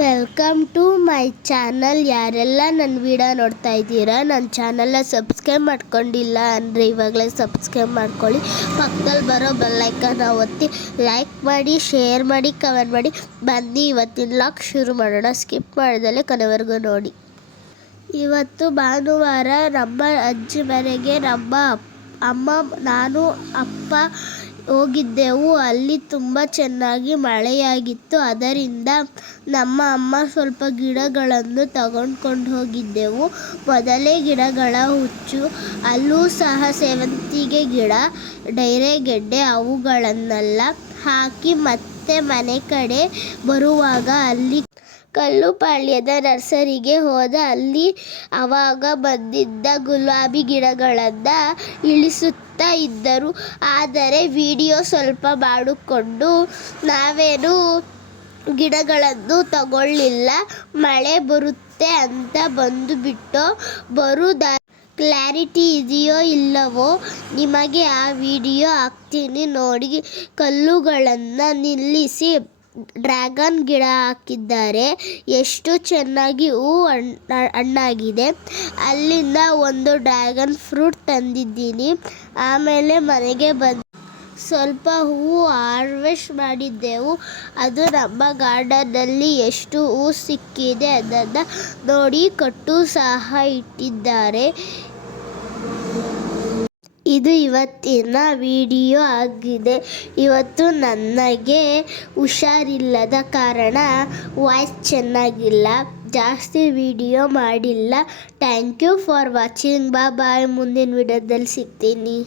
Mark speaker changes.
Speaker 1: Welcome to my channel ಯಾರೆಲ್ಲ ನನ್ನ video ನೋಡ್ತಾ ಇದ್ದೀರಾ ನನ್ನ ಚಾನಲ್ನ ಸಬ್ಸ್ಕ್ರೈಬ್ ಮಾಡ್ಕೊಂಡಿಲ್ಲ ಅಂದರೆ ಇವಾಗಲೇ ಸಬ್ಸ್ಕ್ರೈಬ್ ಮಾಡ್ಕೊಳ್ಳಿ. ಪಕ್ಕದಲ್ಲಿ ಬರೋ ಬೆಲ್ಲೈಕನ್ನ ಒತ್ತಿ ಲೈಕ್ ಮಾಡಿ ಶೇರ್ ಮಾಡಿ ಕಮೆಂಟ್ ಮಾಡಿ. ಬನ್ನಿ, ಇವತ್ತಿನ ಲಾಕ್ ಶುರು ಮಾಡೋಣ. ಸ್ಕಿಪ್ ಮಾಡ್ದಲೇ ಕೊನೆವರೆಗೂ ನೋಡಿ. ಇವತ್ತು ಭಾನುವಾರ ನಮ್ಮ ಅಜ್ಜಿ ಮನೆಗೆ ನಮ್ಮ ಅಮ್ಮ, ನಾನು, ಅಪ್ಪ ಹೋಗಿದ್ದೆವು. ಅಲ್ಲಿ ತುಂಬ ಚೆನ್ನಾಗಿ ಮಳೆಯಾಗಿತ್ತು. ಅದರಿಂದ ನಮ್ಮ ಅಮ್ಮ ಸ್ವಲ್ಪ ಗಿಡಗಳನ್ನು ತಗೊಂಡ್ಕೊಂಡು ಹೋಗಿದ್ದೆವು. ಮೊದಲೇ ಗಿಡಗಳ ಹುಚ್ಚು, ಅಲ್ಲೂ ಸಹ ಸೇವಂತಿಗೆ ಗಿಡ ಡೈರೆಗೆಡ್ಡೆ ಅವುಗಳನ್ನೆಲ್ಲ ಹಾಕಿ ಮತ್ತೆ ಮನೆ ಕಡೆ ಬರುವಾಗ ಅಲ್ಲಿ ಕಲ್ಲುಪಾಳ್ಯದ ನರ್ಸರಿಗೆ ಹೋದ. ಅಲ್ಲಿ ಅವಾಗ ಬಂದಿದ್ದ ಗುಲಾಬಿ ಗಿಡಗಳನ್ನು ಇಳಿಸುತ್ತಾ ಇದ್ದರು. ಆದರೆ ವಿಡಿಯೋ ಸ್ವಲ್ಪ ಮಾಡಿಕೊಂಡು ನಾವೇನು ಗಿಡಗಳನ್ನು ತಗೊಳ್ಳಿಲ್ಲ, ಮಳೆ ಬರುತ್ತೆ ಅಂತ ಬಂದು ಬಿಟ್ಟು ಬರುದ? ಕ್ಲಾರಿಟಿ ಇದೆಯೋ ಇಲ್ಲವೋ? ನಿಮಗೆ ಆ ವಿಡಿಯೋ ಹಾಕ್ತೀನಿ ನೋಡಿ. ಕಲ್ಲುಗಳನ್ನು ನಿಲ್ಲಿಸಿ. ಡ್ರ್ಯಾಗನ್ ಗಿಡ ಹಾಕಿದ್ದಾರೆ. ಎಷ್ಟು ಚೆನ್ನಾಗಿ ಹೂ ಹಣ್ಣ್ ಹಣ್ಣಾಗಿದೆ. ಅಲ್ಲಿಂದ ಒಂದು ಡ್ರ್ಯಾಗನ್ ಫ್ರೂಟ್ ತಂದಿದ್ದೀನಿ. ಆಮೇಲೆ ಮನೆಗೆ ಬಂದು, ಸ್ವಲ್ಪ ಹೂವು ಹಾರ್ವೆಸ್ಟ್ ಮಾಡಿದ್ದೆವು. ಅದು ನಮ್ಮ ಗಾರ್ಡನ್ನಲ್ಲಿ ಎಷ್ಟು ಹೂ ಸಿಕ್ಕಿದೆ ಅದನ್ನು ನೋಡಿ ಕಟ್ಟು ಸಹ ಇಟ್ಟಿದ್ದಾರೆ. ಇದು ಇವತ್ತಿನ ವಿಡಿಯೋ ಆಗಿದೆ. ಇವತ್ತು ನನಗೆ ಹುಷಾರಿಲ್ಲದ ಕಾರಣ ವಾಯ್ಸ್ ಚೆನ್ನಾಗಿಲ್ಲ. ಜಾಸ್ತಿ ವಿಡಿಯೋ ಮಾಡಿಲ್ಲ. ಥ್ಯಾಂಕ್ ಯು ಫಾರ್ ವಾಚಿಂಗ್ ಬಾ ಬಾಯ್ ಮುಂದಿನ ವಿಡಿಯೋದಲ್ಲಿ ಸಿಗ್ತೀನಿ.